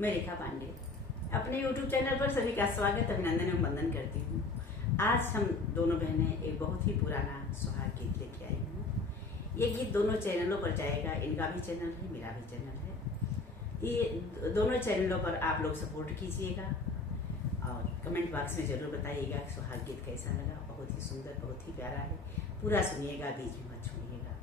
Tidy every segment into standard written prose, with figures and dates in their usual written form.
मैं रेखा पांडे अपने YouTube channel पर सभी का स्वागत अभिनंदन एवं वंदन करती हूँ। आज हम दोनों बहनें एक बहुत ही पुराना सुहाग गीत लेके आई हूँ। ये गीत दोनों चैनलों पर जाएगा, इनका भी चैनल है, मेरा भी चैनल है। ये दोनों चैनलों पर आप लोग सपोर्ट कीजिएगा और कमेंट बॉक्स में जरूर बताइएगा सुहाग गीत कैसा लगा। बहुत ही सुंदर, बहुत ही प्यारा है। पूरा सुनिएगा, बीच में मत छोड़िएगा।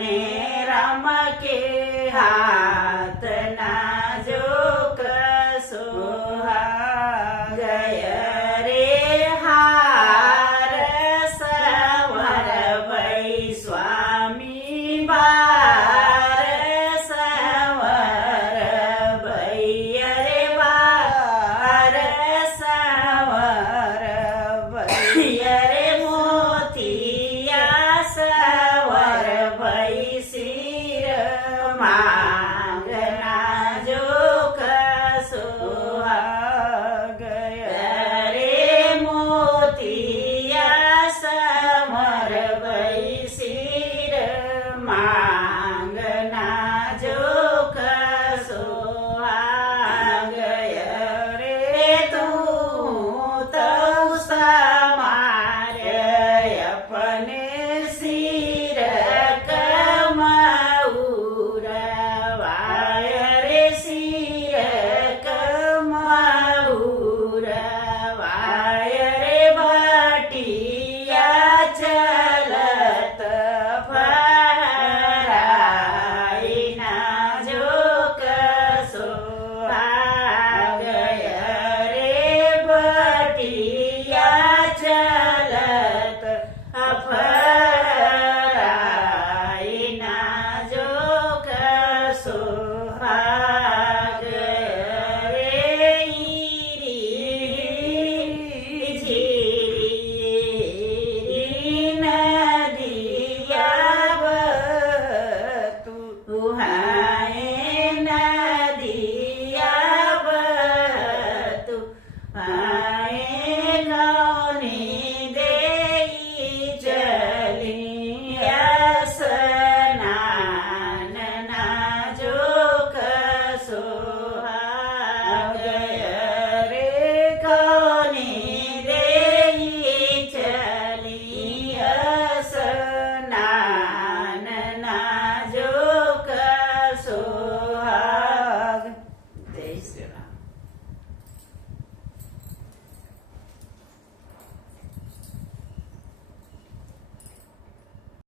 ने